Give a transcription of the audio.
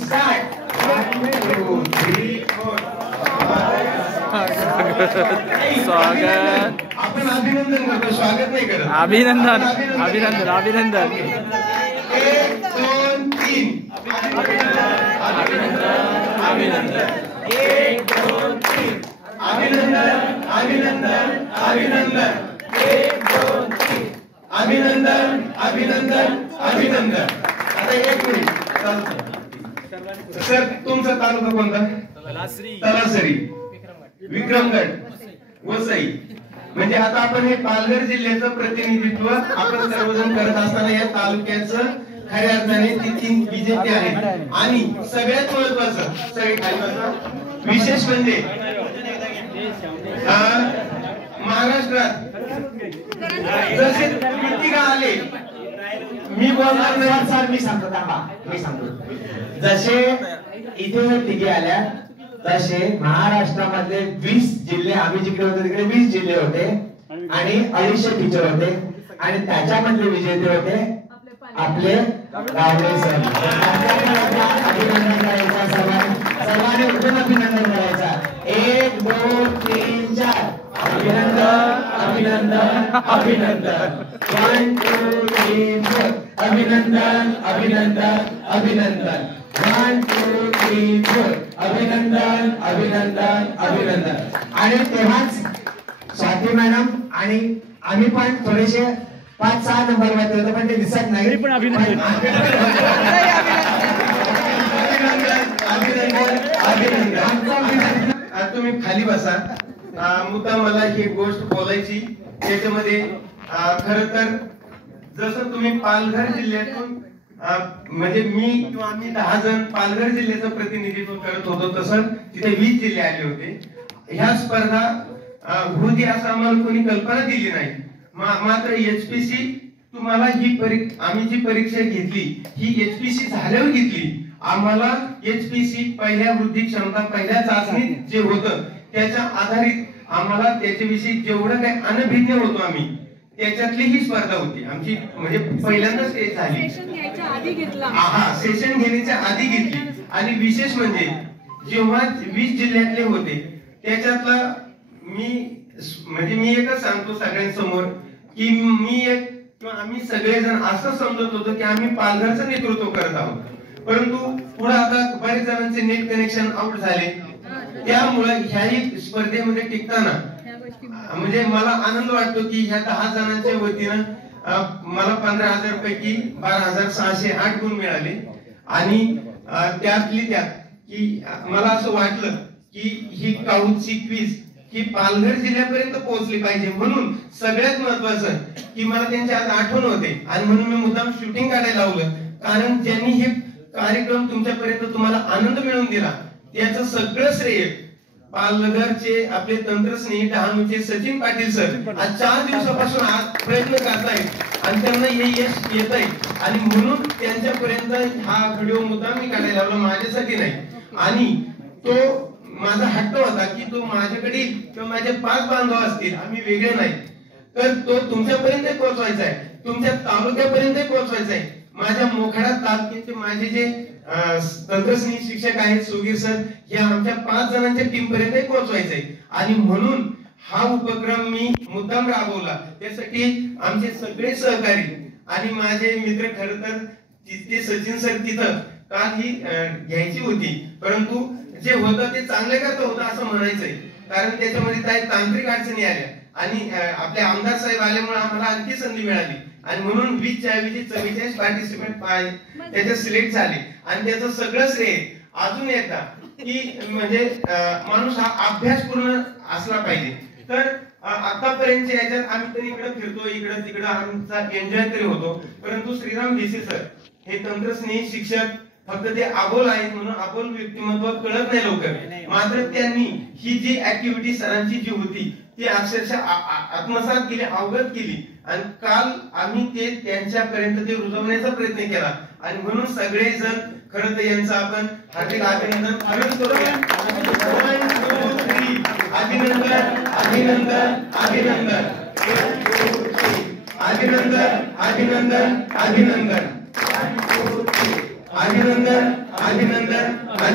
Start. 1 2 3 4. स्वागत. आपण अभिनंदन करतो, स्वागत नाही करत. अभिनंदन अभिनंदन अभिनंदन. 1 2 3. अभिनंदन अभिनंदन. 1 2 3. अभिनंदन अभिनंदन अभिनंदन. 1 2 3. अभिनंदन अभिनंदन अभिनंदन. आता 1 मिनिट. सर तुमचा तालुका कोणता? तलासरी, विक्रमगड, वसई. म्हणजे आता आपण हे पालघर जिल्ह्याचं प्रतिनिधित्व आपण सर्वजण करत असताना या तालुक्याचं खऱ्या अर्थाने ती 3 विजेते आहेत. आणि सगळ्यात महत्वाचं विशेष म्हणजे महाराष्ट्रात जसे कृतिका आले, मी बोलणार नाही सर, मी सांगतो. जसे इथे तिघे आल्या तसे महाराष्ट्रामधले 20 जिल्हे, आम्ही जिकडे होते तिकडे 20 जिल्हे होते आणि 250 टीचर होते आणि त्याच्यामधले विजेते होते आपले गावडे सर. अभिनंदन करायचं, सर्वांनी उत्तम अभिनंदन करायचा. 1 2 3 4. अभिनंदन अभिनंदन अभिनंदन. 1 2 3 4. अभिनंदन अभिनंदन अभिनंदन. 1 2 3 4. अभिनंदन अभिनंदन अभिनंदन. आणि तेव्हाच स्वाती मॅडम आणि आम्ही पण थोडेसे 5-6 नंबर मध्ये होते पण ते दिसत नाही. पण अभिनंदन अभिनंदन अभिनंदन. तुम्ही खाली बसा. मुद्दा मला ही गोष्ट बोलायची त्याच्यामध्ये खरं तर जसं तुम्ही पालघर जिल्ह्यातून म्हणजे मी किंवा आम्ही 10 जण पालघर जिल्ह्याचं प्रतिनिधित्व करत होतो, तसं तिथे 20 जिल्हे आले होते. ह्या स्पर्धा होती असं आम्हाला कोणी कल्पना दिली नाही. मात्र एचपीसी तुम्हाला आम्ही जी परीक्षा घेतली ही एचपीसी झाल्यावर घेतली. आम्हाला एचपीसी पहिल्या वृद्धी क्षमता पहिल्या चाचणीत जे होतं त्याच्या आधारित आम्हाला त्याच्याविषयी जेवढं काही अनभिज्ञ होतो आम्ही त्याच्यातली ही स्पर्धा होती आमची. म्हणजे पहिल्यांदाच ते झाली. सेशन घेण्याच्या आधी घेतली. आणि विशेष म्हणजे जेव्हा 20 जिल्ह्यातले होते त्याच्यातला मी एकच सांगतो सगळ्यांसमोर की आम्ही सगळेजण असं समजत होतो की आम्ही पालघरचं नेतृत्व करत आहोत. परंतु पुढे आता बरेच जणांचे नेट कनेक्शन आउट झाले. त्यामुळे ह्याही स्पर्धेमध्ये टिकताना म्हणजे मला आनंद वाटतो की ह्या 10 जणांच्या वतीनं मला 15,000 पैकी 12,608 गुण मिळाले. आणि त्यातली त्यात की मला असं वाटलं की ही काऊची क्विज ही पालघर जिल्ह्यापर्यंत पोहोचली पाहिजे. म्हणून सगळ्यात महत्वाचं की मला त्यांची आज आठवण होते आणि म्हणून मी मुद्दाम शूटिंग काढायला लावलं. कारण ज्यांनी हे कार्यक्रम तुमच्यापर्यंत तुम्हाला आनंद मिळवून दिला त्याचं सगळं श्रेय पालघरचे आपले तंत्रस्नेही डहाणूचे सचिन पाटील सर आज 4 दिवसापासून आज प्रयत्न करतायत आणि त्यांना हे यश येत आहे. आणि म्हणून त्यांच्यापर्यंत हा व्हिडिओ मुद्दाम मी काढायला लावला, माझ्यासाठी नाही. आणि तो माझा हट्ट होता की तो माझ्याकडे किंवा माझे 5 बांधव असतील, आम्ही वेगळे नाही, तर तो तुमच्यापर्यंत पोहोचवायचा आहे, तुमच्या तालुक्यापर्यंत पोहोचवायचा आहे. माझ्या मोखाडा तालुक्याचे माझे जे तंत्रस्नेही शिक्षक आहेत सुगीर सर या आमच्या 5 जणांच्या टीम पर्यंत पोहोचवायचं आहे. आणि म्हणून हा उपक्रम मी मुद्दाम राबवला. त्यासाठी आमचे सगळे सहकारी आणि माझे मित्र खरं तर ते सचिन सर तिथं काल ही घ्यायची होती, परंतु जे होतं ते चांगले करता होतं असं म्हणायचंय. कारण त्याच्यामध्ये काही तांत्रिक अडचणी आल्या आणि आपले आमदार साहेब आल्यामुळे आम्हाला आणखी संधी मिळाली. आणि म्हणून 20 च्या ऐवजी 44 पार्टिसिपेंट त्याच्यात सिलेक्ट झाले. आणि त्याचं सगळं श्रेय अजून एकदा की म्हणजे माणूस हा अभ्यासपूर्ण असला पाहिजे. तर आतापर्यंतच्या याच्यात आम्ही तर इकडे फिरतो, इकडे तिकडे आमचा एन्जॉय तरी होतो, परंतु श्रीराम भिसे सर हे तंत्रस्नेही शिक्षक फक्त ते अबोल आहेत म्हणून अबोल व्यक्तिमत्व कळत नाही लवकर. मात्र त्यांनी ही जी ऍक्टिव्हिटी सरांची जी होती ती अक्षरशः आत्मसात केली, अवगत केली. आणि काल आम्ही ते त्यांच्यापर्यंत ते रुजवण्याचा प्रयत्न केला. आणि म्हणून सगळेजण खरं तर यांचं आपण हार्दिक अभिनंदन करूया. अभिनंदन अभिनंदन अभिनंदन अभिनंदन अभिनंदन अभिनंदन अभिनंदन अभिनंदन.